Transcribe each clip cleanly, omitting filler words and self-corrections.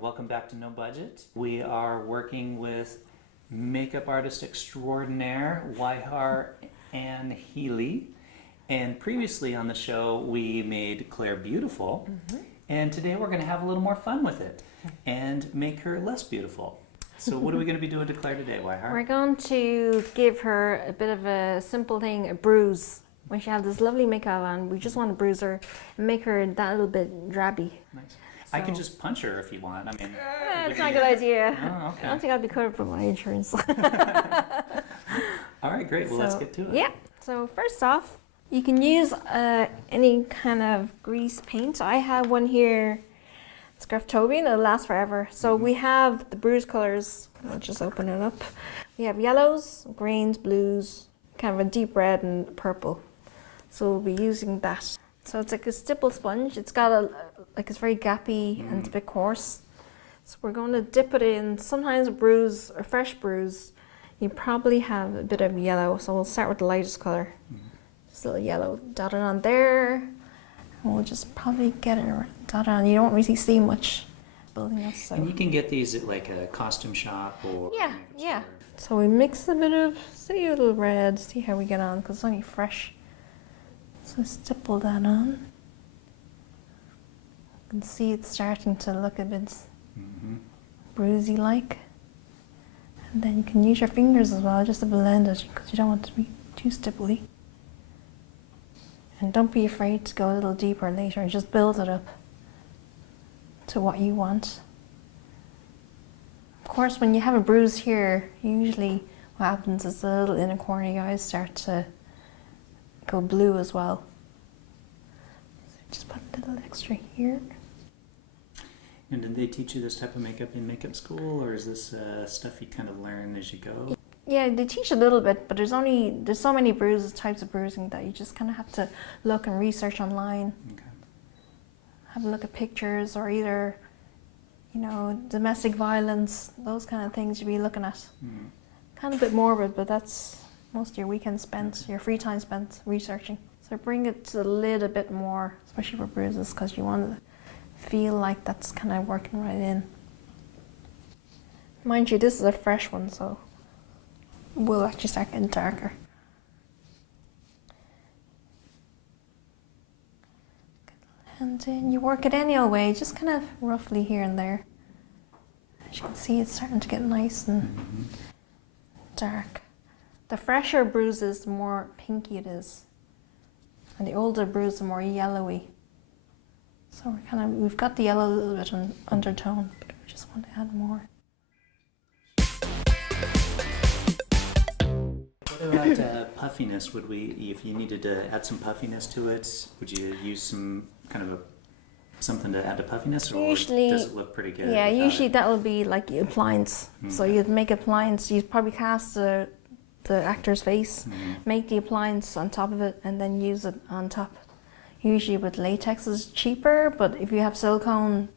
Welcome back to No Budget. We are working with makeup artist extraordinaire Wai-Har and Healy. And previously on the show, we made Claire beautiful. And today we're going to have a little more fun with it and make her less beautiful. So what are we going to be doing to Claire today, Wai-Har? We're going to give her a bit of a simple thing, a bruise. When she has this lovely makeup on, we just want to bruise her and make her that little bit drabby. Nice. So, I can just punch her if you want. I mean, it's not a good idea. Oh, okay. I don't think I'd be covered for my insurance. All right, great. Well, let's get to it. Yeah. So first off, you can use any kind of grease paint. I have one here. It's Graftobian. It'll last forever. So we have the bruise colors. I'll just open it up. We have yellows, greens, blues, kind of a deep red and purple. So we'll be using that. So it's like a stipple sponge. It's got it's very gappy and it's a bit coarse. So we're going to dip it in. Sometimes a bruise, a fresh bruise, you probably have a bit of yellow. So we'll start with the lightest color. Just a little yellow dotted on there. And we'll just probably get it dotted on. You don't really see much building up. So. And you can get these at like a costume shop or yeah. So we mix a bit of, say a little red, see how we get on, because it's only fresh. So stipple that on. You can see it's starting to look a bit bruisey like. And then you can use your fingers as well just to blend it because you don't want it to be too stipply. And don't be afraid to go a little deeper later, just build it up to what you want. Of course, when you have a bruise here, usually what happens is the little inner corner of your eyes start to go blue as well. So just put a little extra here. And did they teach you this type of makeup in makeup school, or is this stuff you kind of learn as you go? Yeah, they teach a little bit, but there's so many types of bruising that you just kind of have to look and research online. Okay. Have a look at pictures, or either, you know, domestic violence, those kind of things you'll be looking at. Kind of a bit morbid, but that's most of your weekend spent, your free time spent researching. So bring it to the lid a bit more, especially for bruises, because you want to feel like that's kind of working right in. Mind you, this is a fresh one, so we'll actually start getting darker. And then you work it any old way, just kind of roughly here and there. As you can see, it's starting to get nice and dark. The fresher bruises, the more pinky it is. And the older bruise, the more yellowy. So we've got the yellow a little bit on undertone, but we just want to add more. What about puffiness? Would we, if you needed to add some puffiness to it, would you use some kind of something to add to puffiness, or usually, does it look pretty good? Yeah, usually that will be like appliance. So you'd make appliance, you'd probably cast the actor's face, make the appliance on top of it, and then use it on top. Usually with latex is cheaper, but if you have silicone,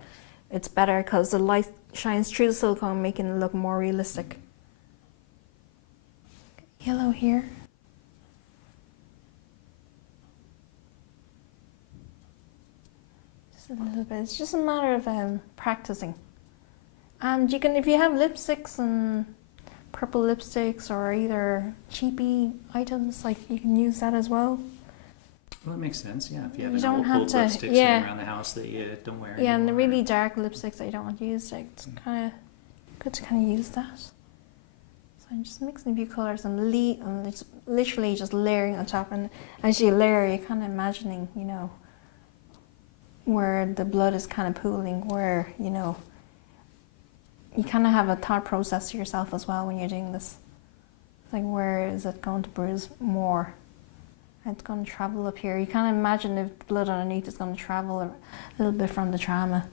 it's better because the light shines through the silicone, making it look more realistic. Yellow here. Just a little bit. It's just a matter of practicing. And you can, if you have lipsticks and purple lipsticks or either cheapy items, like you can use that as well. Well, that makes sense, yeah. If you have don't have old to, lipsticks sitting around the house that you don't wear anymore. Yeah, and the really dark lipsticks that you don't want to use, like, it's kind of good to kind of use that. So I'm just mixing a few colours and it's literally just layering on top. And as you layer, you're kind of imagining, you know, where the blood is kind of pooling, where, you know, you kind of have a thought process to yourself as well when you're doing this. Like, where is it going to bruise more? It's going to travel up here. You kind of imagine if the blood underneath is going to travel a little bit from the trauma.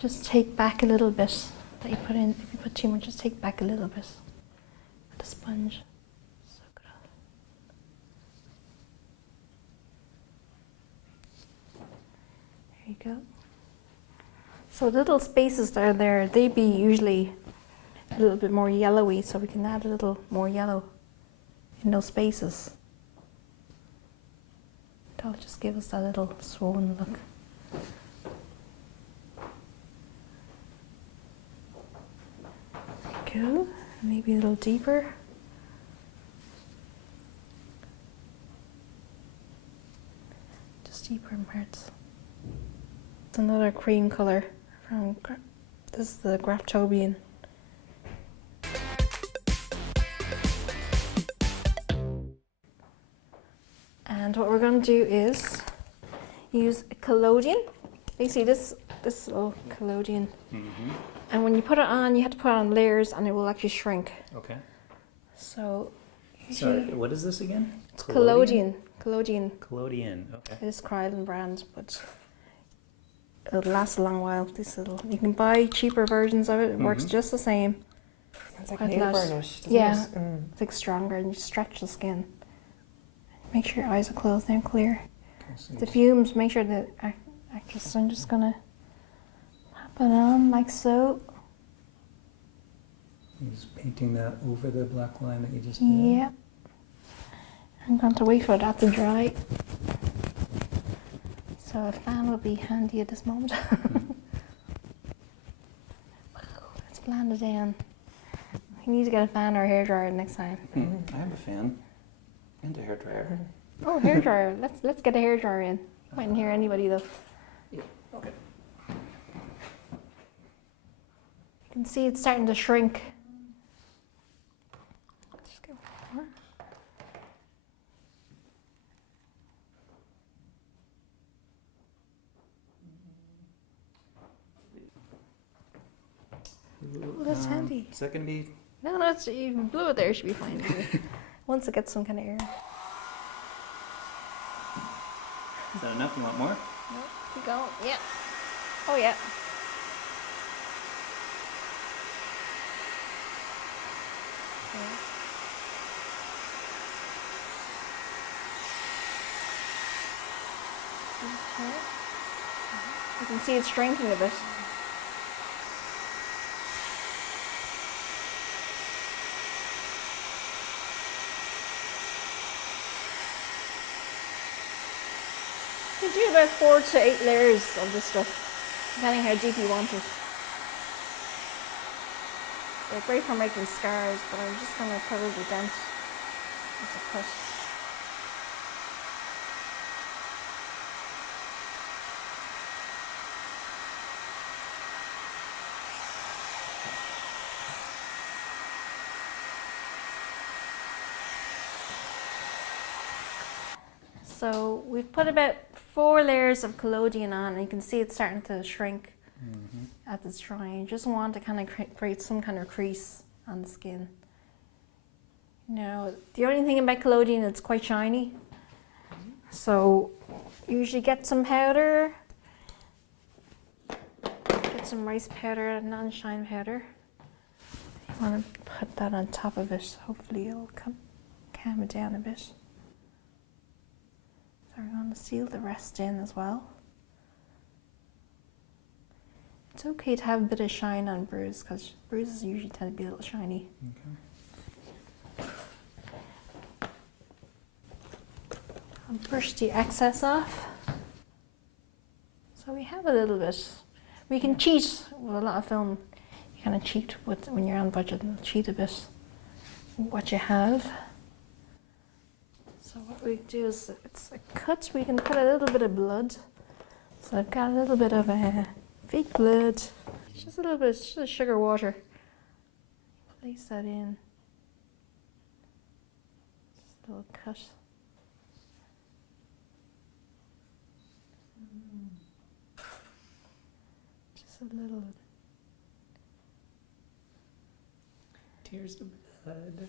Just take back a little bit that you put in. If you put too much, just take back a little bit with the sponge. Soak it up. There you go. So the little spaces that are there, they'd be usually a little bit more yellowy, so we can add a little more yellow in those spaces. That'll just give us that little swollen look. Cool. Maybe a little deeper. Just deeper in parts. It's another cream color from this is the Graftobian. And what we're going to do is use a collodion. Basically, this little collodion. Mm-hmm. And when you put it on, you have to put it on layers, and it will actually shrink. Okay. So, Sorry, what is this again? it's collodion. Collodion. Collodion. Okay. It is Krylon brand, but it'll last a long while. You can buy cheaper versions of it. It works just the same. It's like Quite nail light. varnish, doesn't Yeah. it? Mm. It's like stronger, and you stretch the skin. Make sure your eyes are closed and clear. The fumes, make sure that so I'm just gonna pop it on like so. You're just painting that over the black line that you just did. Yeah. I'm going to wait for that to dry. So a fan will be handy at this moment. Let's blend it in. We need to get a fan or a hairdryer next time. I have a fan and a hairdryer. Oh, hairdryer. Let's get a hairdryer in. I didn't hear anybody though. Yeah. Okay. You can see it's starting to shrink. Just go more. Oh, that's handy. Is that going to be... No, it's even blew it there. Should be fine. Once it gets some kind of air. Is that enough? You want more? No, keep going. Yeah. Oh yeah. Okay. You can see it's shrinking a bit. You can do about 4 to 8 layers of this stuff, depending how deep you want it. They're great for making scars, but I'm just going to put a little dent as a cut. So we've put about 4 layers of collodion on, and you can see it's starting to shrink as it's drying. You just want to kind of create some kind of crease on the skin. Now, the only thing about collodion, it's quite shiny. So usually get some powder, get some rice powder, non-shine powder. You want to put that on top of it. Hopefully it'll calm it down a bit. So we're going to seal the rest in as well. It's okay to have a bit of shine on bruise, because bruises usually tend to be a little shiny. Okay. I'll brush the excess off. So we have a little bit. We can cheat with a lot of film. You kind of cheat with when you're on budget and cheat a bit with what you have. So what we do is, it's a cut. We can put a little bit of blood. So I've got a little bit of fake blood. Just a little bit, just sugar water. Place that in. Just a little cut. Just a little. Tears of blood.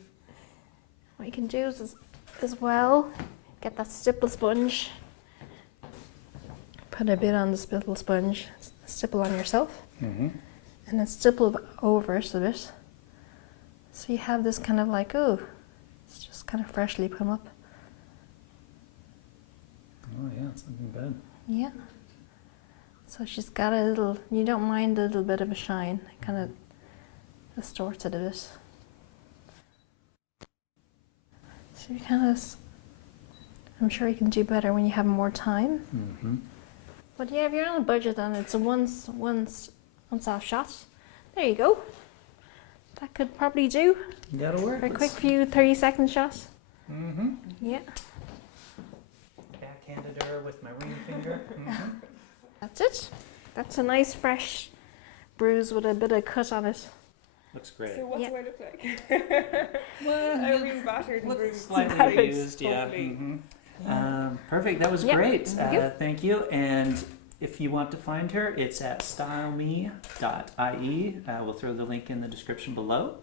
What you can do is, as well, get that stipple sponge. Put a bit on the spittle sponge, stipple on yourself, and then stipple over it a bit. So you have this kind of like, oh, it's just kind of freshly come up. Oh yeah, it's looking good. Yeah. So she's got a little, you don't mind a little bit of a shine, it kind of distorts it a bit. So you kind of I'm sure you can do better when you have more time. Mm-hmm. But yeah, if you're on a budget and it's a once-off shot, there you go. That could probably do. That'll work. For a quick few 30-second shots. Mm-hmm. Yeah. Backhanded her with my ring finger. Mm-hmm. That's it. That's a nice fresh bruise with a bit of cut on it. Looks great. So what's Yeah. it look like? I've been battered and Looks bruised. slightly Battered, used, yeah. hopefully. Mm-hmm. Perfect. That was Yeah, great. thank you. Thank you. And if you want to find her, it's at styleme.ie. We'll throw the link in the description below.